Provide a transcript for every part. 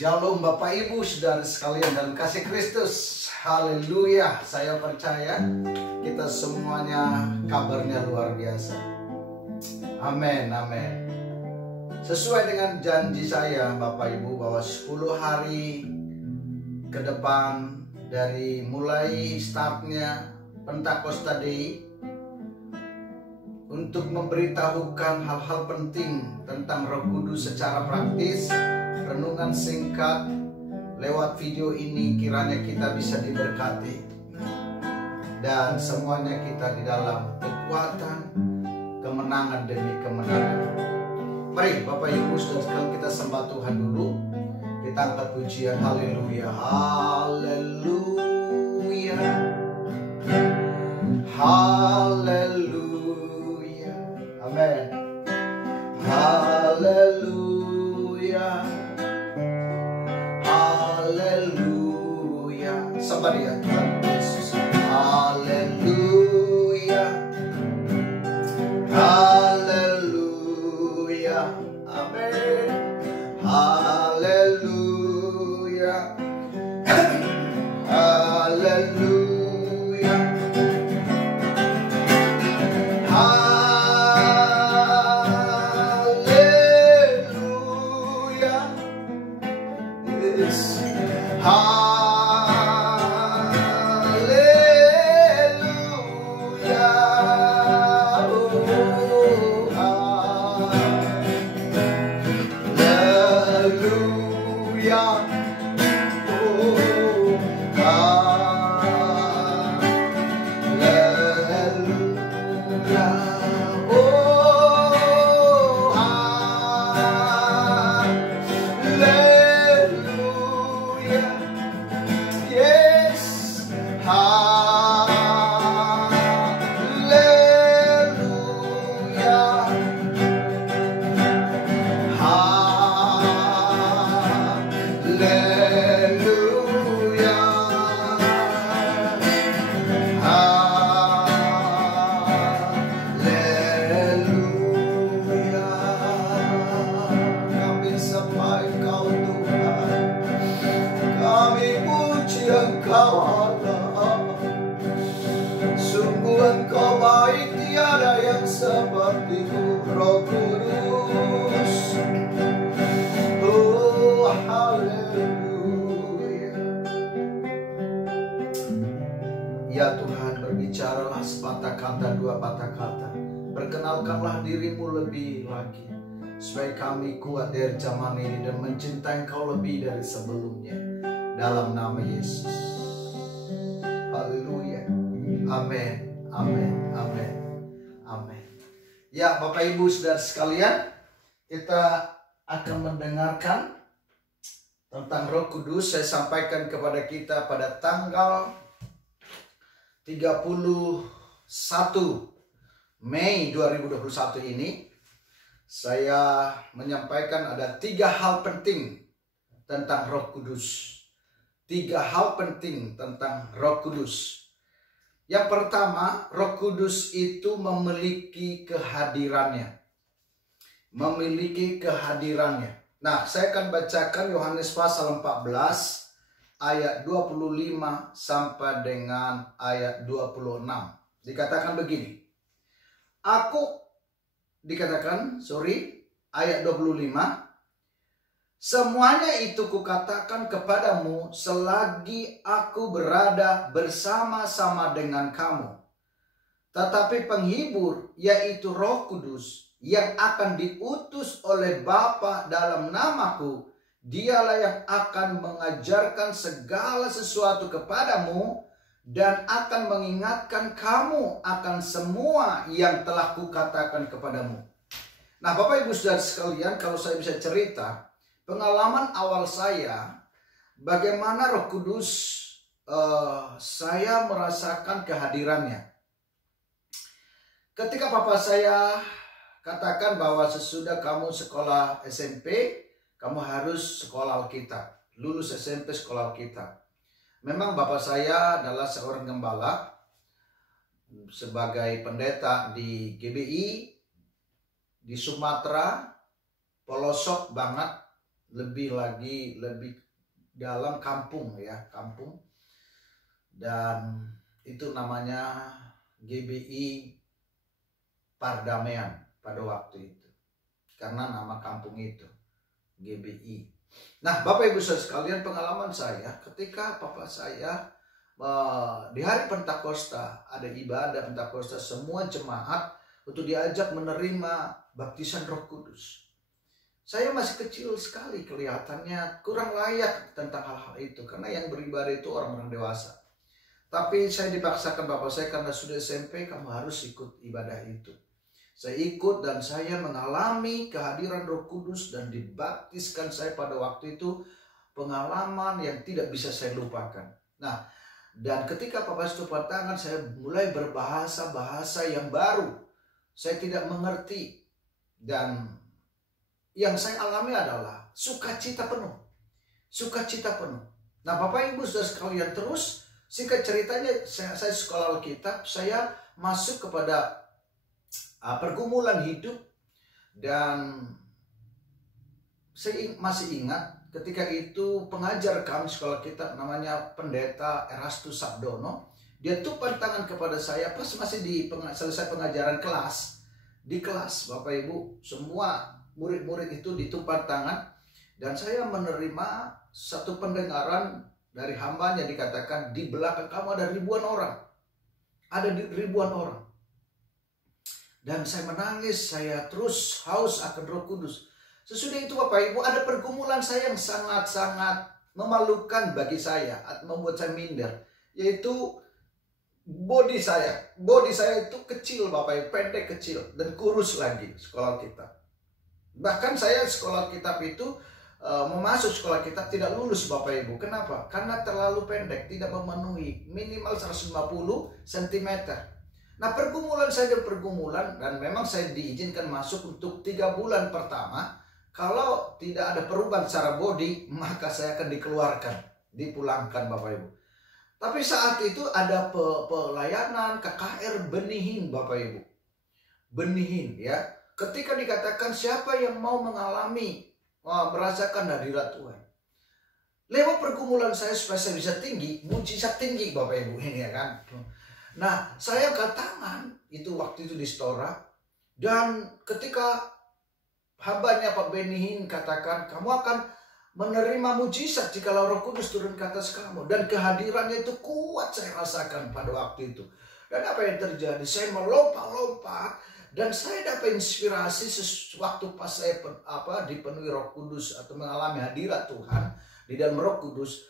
Shalom Bapak Ibu Saudara sekalian dalam kasih Kristus. Haleluya. Saya percaya kita semuanya kabarnya luar biasa. Amin, amin. Sesuai dengan janji saya Bapak Ibu bahwa 10 hari ke depan dari mulai startnya Pentakosta Day untuk memberitahukan hal-hal penting tentang Roh Kudus secara praktis. Renungan singkat lewat video ini kiranya kita bisa diberkati dan semuanya kita di dalam kekuatan kemenangan demi kemenangan. Mari Bapak Ibu Saudara kita sembah Tuhan dulu. Kita angkat pujian haleluya, haleluya, haleluya, amin, haleluya, haleluya. Sembah dia Tuhan Yesus. Haleluya, haleluya, amin, haleluya, haleluya, haleluya, yes, haleluya, oh, haleluya, oh, haleluya, oh, haleluya, yes, haleluya, haleluya, haleluya. Kami sembah Engkau Tuhan, kami puji Engkau Allah. Sungguh Engkau baik, tiada yang seperti-Mu, Roh Kudus. Oh, haleluya. Ya Tuhan, berbicaralah sepatah kata, dua patah kata. Perkenalkanlah diri-Mu lebih lagi, supaya kami kuat dari zaman ini dan mencintai Engkau lebih dari sebelumnya. Dalam nama Yesus. Haleluya. Amin, amin, amin, amin. Ya Bapak Ibu Saudara sekalian, kita akan mendengarkan tentang Roh Kudus. Saya sampaikan kepada kita pada tanggal 31 Mei 2021 ini. Saya menyampaikan ada 3 hal penting tentang Roh Kudus. 3 hal penting tentang Roh Kudus. Yang pertama, Roh Kudus itu memiliki kehadirannya. Memiliki kehadirannya. Nah, saya akan bacakan Yohanes pasal 14 ayat 25 sampai dengan ayat 26. Dikatakan begini. Ayat 25. Semuanya itu kukatakan kepadamu selagi aku berada bersama-sama dengan kamu. Tetapi penghibur, yaitu Roh Kudus, yang akan diutus oleh Bapa dalam namaku, dialah yang akan mengajarkan segala sesuatu kepadamu dan akan mengingatkan kamu akan semua yang telah kukatakan kepadamu. Nah, Bapak Ibu Saudara sekalian, kalau saya bisa cerita, pengalaman awal saya, bagaimana Roh Kudus saya merasakan kehadirannya. Ketika papa saya katakan bahwa sesudah kamu sekolah SMP, kamu harus sekolah Alkitab. Lulus SMP sekolah Alkitab. Memang bapak saya adalah seorang gembala sebagai pendeta di GBI di Sumatera, pelosok banget lebih dalam kampung ya, kampung. Dan itu namanya GBI Pardamaian pada waktu itu. Karena nama kampung itu GBI. Nah, Bapak Ibu Saudara sekalian, pengalaman saya ketika papa saya di hari Pentakosta, ada ibadah Pentakosta, semua jemaat untuk diajak menerima baptisan Roh Kudus. Saya masih kecil sekali, kelihatannya kurang layak tentang hal-hal itu, karena yang beribadah itu orang-orang dewasa. Tapi saya dipaksakan bapak saya, karena sudah SMP kamu harus ikut ibadah itu. Saya ikut dan saya mengalami kehadiran Roh Kudus dan dibaptiskan. Saya pada waktu itu pengalaman yang tidak bisa saya lupakan. Nah, dan ketika papa saya tumpah tangan, saya mulai berbahasa-bahasa yang baru. Saya tidak mengerti, dan yang saya alami adalah sukacita penuh. Sukacita penuh. Nah, Bapak Ibu Saudara sekalian, terus singkat ceritanya, saya sekolah Alkitab, saya masuk kepada pergumulan hidup. Dan saya masih ingat ketika itu pengajar kami sekolah Alkitab namanya Pendeta Erastus Sabdono. Dia tumpah tangan kepada saya pas masih selesai pengajaran kelas. Di kelas, Bapak Ibu, semua murid-murid itu ditumpah tangan, dan saya menerima satu pendengaran dari hambanya, dikatakan di belakang kamu ada ribuan orang. Ada ribuan orang. Dan saya menangis, saya terus haus akan Roh Kudus. Sesudah itu Bapak Ibu, ada pergumulan saya yang sangat-sangat memalukan bagi saya, membuat saya minder, yaitu body saya. Body saya itu kecil Bapak Ibu, pendek, kecil, dan kurus lagi sekolah kita. Bahkan saya sekolah kitab itu mau masuk sekolah kitab tidak lulus Bapak Ibu. Kenapa? Karena terlalu pendek, tidak memenuhi minimal 150 cm. Nah, pergumulan saya dan memang saya diizinkan masuk untuk 3 bulan pertama. Kalau tidak ada perubahan secara body, maka saya akan dikeluarkan, dipulangkan Bapak Ibu. Tapi saat itu ada pelayanan KKR Benihin Bapak Ibu. Benihin ya. Ketika dikatakan siapa yang mau mengalami, merasakan hadirat Tuhan. Lewat pergumulan saya supaya saya bisa tinggi, mujizat tinggi Bapak Ibu ini ya kan. Nah, saya angkat tangan, itu waktu itu di Stora. Dan ketika hambanya Pak Benihin katakan, kamu akan menerima mujizat jika Roh Kudus turun ke atas kamu. Dan kehadirannya itu kuat saya rasakan pada waktu itu. Dan apa yang terjadi? Saya melompat-lompat. Dan saya dapat inspirasi sewaktu pas saya dipenuhi Roh Kudus atau mengalami hadirat Tuhan di dalam Roh Kudus.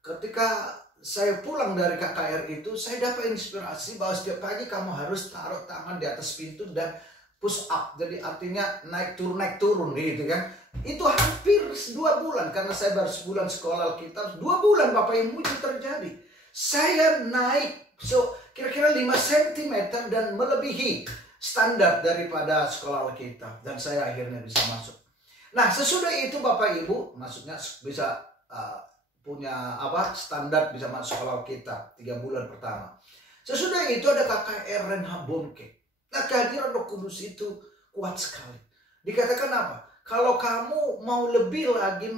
Ketika saya pulang dari KKR itu, saya dapat inspirasi bahwa setiap pagi kamu harus taruh tangan di atas pintu dan push up. Jadi artinya naik turun gitu kan. Itu hampir 2 bulan, karena saya baru sebulan sekolah Alkitab. 2 bulan Bapak Ibu itu terjadi. Saya naik kira-kira 5 cm dan melebihi standar daripada sekolah Alkitab, dan saya akhirnya bisa masuk. Nah, sesudah itu Bapak Ibu, maksudnya bisa punya standar bisa masuk sekolah Alkitab 3 bulan pertama. Sesudah itu ada KKR Renhab Bonke. Nah, kehadiran Roh Kudus itu kuat sekali. Dikatakan apa? Kalau kamu mau lebih lagi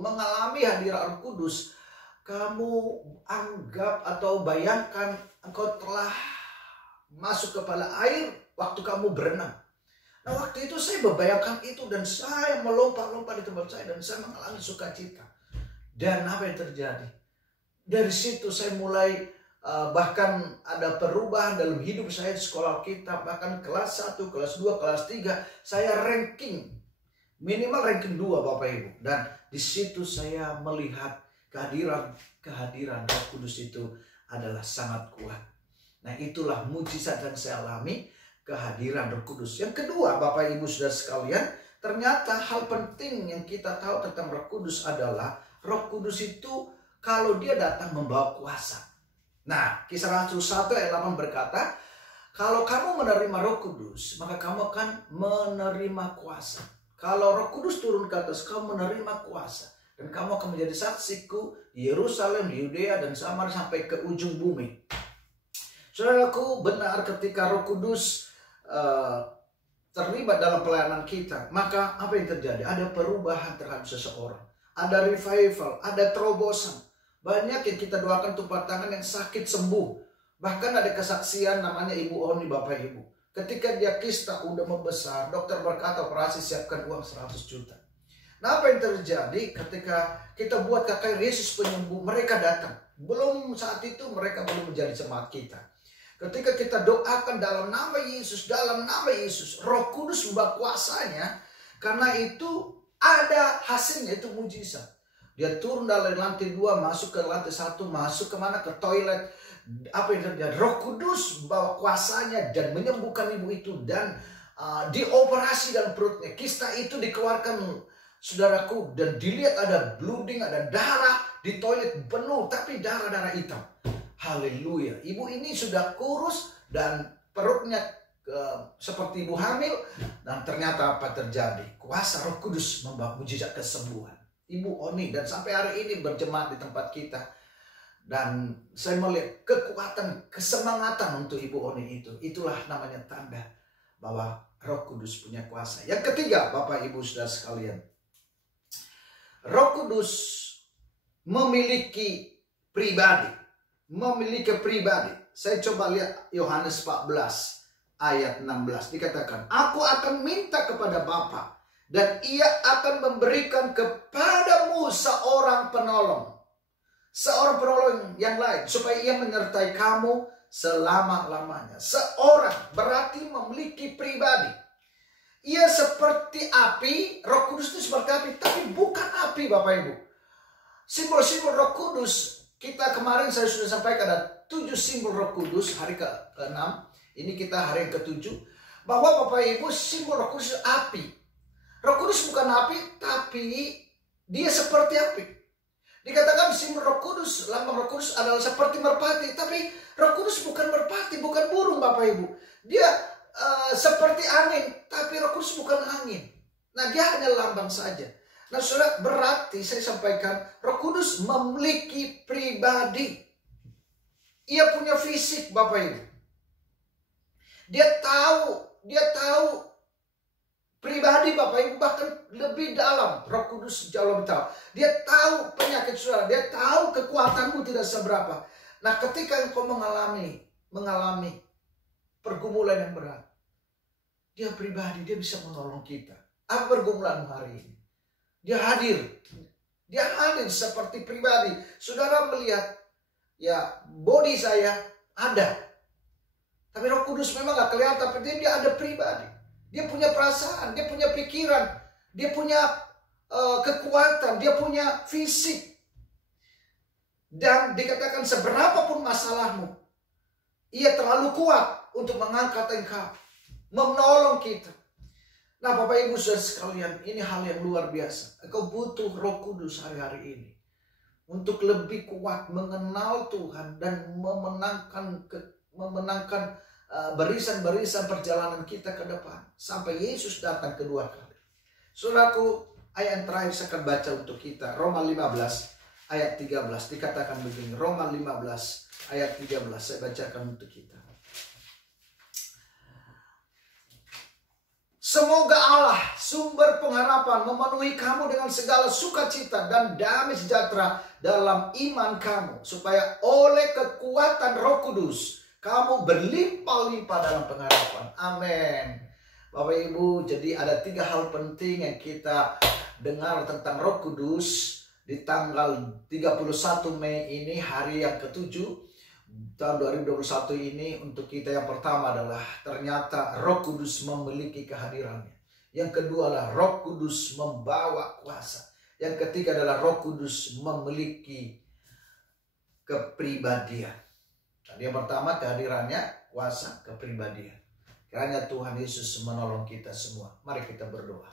mengalami hadirat Roh Kudus, kamu anggap atau bayangkan engkau telah masuk kepala air waktu kamu berenang. Nah, waktu itu saya membayangkan itu, dan saya melompat-lompat di tempat saya, dan saya mengalami sukacita. Dan apa yang terjadi? Dari situ saya mulai bahkan ada perubahan dalam hidup saya di sekolah Alkitab. Bahkan kelas 1, kelas 2, kelas 3 saya minimal ranking 2 Bapak Ibu. Dan di situ saya melihat kehadiran Roh Kudus itu adalah sangat kuat. Nah, itulah mujizat yang saya alami, kehadiran Roh Kudus. Yang kedua, Bapak Ibu Saudara sekalian, ternyata hal penting yang kita tahu tentang Roh Kudus adalah Roh Kudus itu kalau dia datang membawa kuasa. Nah, Kisah Rasul 1 ayat 8 berkata, kalau kamu menerima Roh Kudus, maka kamu akan menerima kuasa. Kalau Roh Kudus turun ke atas, kamu menerima kuasa. Dan kamu akan menjadi saksiku di Yerusalem, di Yudea, dan Samaria sampai ke ujung bumi. Saudaraku, benar ketika Roh Kudus terlibat dalam pelayanan kita, maka apa yang terjadi? Ada perubahan terhadap seseorang. Ada revival, ada terobosan. Banyak yang kita doakan tumpah tangan yang sakit sembuh. Bahkan ada kesaksian namanya Ibu Oni, Bapak Ibu. Ketika dia kista udah membesar, dokter berkata operasi siapkan uang 100 juta. Nah, apa yang terjadi ketika kita buat KKR Yesus Penyembuh, mereka datang. Belum saat itu mereka belum menjadi jemaat kita. Ketika kita doakan dalam nama Yesus, Roh Kudus membawa kuasanya, karena itu ada hasilnya, itu mujizat. Dia turun dari lantai 2, masuk ke lantai 1, masuk kemana? Ke toilet. Apa yang terjadi? Roh Kudus membawa kuasanya dan menyembuhkan ibu itu. Dan dioperasi dalam perutnya. Kista itu dikeluarkan, saudaraku. Dan dilihat ada bleeding, ada darah di toilet penuh. Tapi darah-darah hitam. Haleluya. Ibu ini sudah kurus dan perutnya seperti ibu hamil. Dan ternyata apa terjadi? Kuasa Roh Kudus membawa mujizat kesembuhan. Ibu Oni, dan sampai hari ini berjemaat di tempat kita. Dan saya melihat kekuatan, kesemangatan untuk Ibu Oni itu. Itulah namanya tanda bahwa Roh Kudus punya kuasa. Yang ketiga, Bapak Ibu Saudara sekalian, Roh Kudus memiliki pribadi. Saya coba lihat Yohanes 14 ayat 16. Dikatakan, aku akan minta kepada Bapa, dan ia akan memberikan kepadamu seorang penolong yang lain, supaya ia menyertai kamu selama-lamanya. Seorang berarti memiliki pribadi. Ia seperti api, Roh Kudus itu seperti api, tapi bukan api, Bapak Ibu. Simbol-simbol Roh Kudus, kita kemarin saya sudah sampaikan ada 7 simbol Roh Kudus, hari ke-6. Ini kita hari yang ke-7. Bahwa Bapak Ibu, simbol Roh Kudus api. Roh Kudus bukan api, tapi dia seperti api. Dikatakan simbol Roh Kudus, lambang Roh Kudus adalah seperti merpati. Tapi Roh Kudus bukan merpati, bukan burung, Bapak Ibu. Dia seperti angin, tapi Roh Kudus bukan angin. Nah, dia hanya lambang saja. Nah, saudara, berarti saya sampaikan Roh Kudus memiliki pribadi. Ia punya fisik, Bapak Ibu. Dia tahu pribadi Bapak Ibu, bahkan lebih dalam. Roh Kudus jauh lebih tahu. Dia tahu penyakit saudara, dia tahu kekuatanmu tidak seberapa. Nah, ketika engkau mengalami pergumulan yang berat, dia pribadi, dia bisa menolong kita. Apa pergumulan hari ini? Dia hadir seperti pribadi. Saudara melihat, ya, body saya ada, tapi Roh Kudus memang gak kelihatan, tapi dia ada pribadi. Dia punya perasaan, dia punya pikiran, dia punya kekuatan, dia punya fisik. Dan dikatakan seberapapun masalahmu, ia terlalu kuat untuk mengangkat engkau, menolong kita. Nah, Bapak Ibu Saudara sekalian, ini hal yang luar biasa. Engkau butuh Roh Kudus hari-hari ini untuk lebih kuat mengenal Tuhan dan memenangkan barisan-barisan perjalanan kita ke depan sampai Yesus datang kedua kali. Saudaraku, ayat yang terakhir saya akan baca untuk kita, Roma 15 ayat 13. Dikatakan begini, Roma 15 ayat 13, saya bacakan untuk kita. Semoga Allah, sumber pengharapan, memenuhi kamu dengan segala sukacita dan damai sejahtera dalam iman kamu, supaya oleh kekuatan Roh Kudus kamu berlimpah-limpah dalam pengharapan. Amin. Bapak Ibu, jadi ada 3 hal penting yang kita dengar tentang Roh Kudus di tanggal 31 Mei ini, hari yang ke-7 tahun 2021 ini. Untuk kita, yang pertama adalah ternyata Roh Kudus memiliki kehadirannya. Yang kedua adalah Roh Kudus membawa kuasa. Yang ketiga adalah Roh Kudus memiliki kepribadian. Tadi yang pertama kehadirannya, kuasa, kepribadian. Kiranya Tuhan Yesus menolong kita semua. Mari kita berdoa.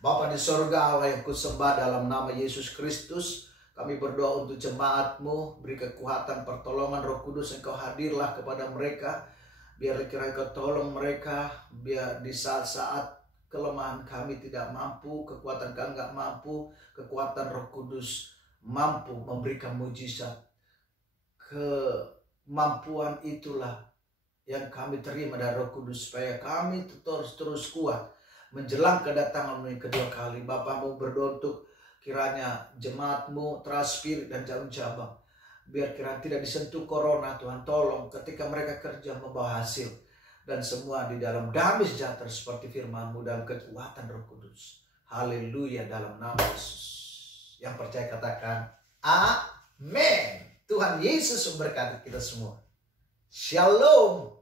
Bapa di sorga, Allah yang kusembah, dalam nama Yesus Kristus, kami berdoa untuk jemaat-Mu. Beri kekuatan, pertolongan Roh Kudus, Engkau hadirlah kepada mereka. Biar kiranya Engkau tolong mereka. Biar di saat-saat kelemahan kami tidak mampu, kekuatan kami tidak mampu, kekuatan Roh Kudus mampu memberikan mujizat. Kemampuan itulah yang kami terima dari Roh Kudus, supaya kami terus kuat menjelang kedatangan-Mu yang kedua kali. Bapa, mau berdoa untuk kiranya jemaat-Mu, Trust Spirit dan cabang-cabang, biar kiranya tidak disentuh corona. Tuhan, tolong ketika mereka kerja membawa hasil, dan semua di dalam damai sejahtera seperti firman-Mu dalam kekuatan Roh Kudus. Haleluya, dalam nama Yesus. Yang percaya katakan amin. Tuhan Yesus memberkati kita semua. Shalom.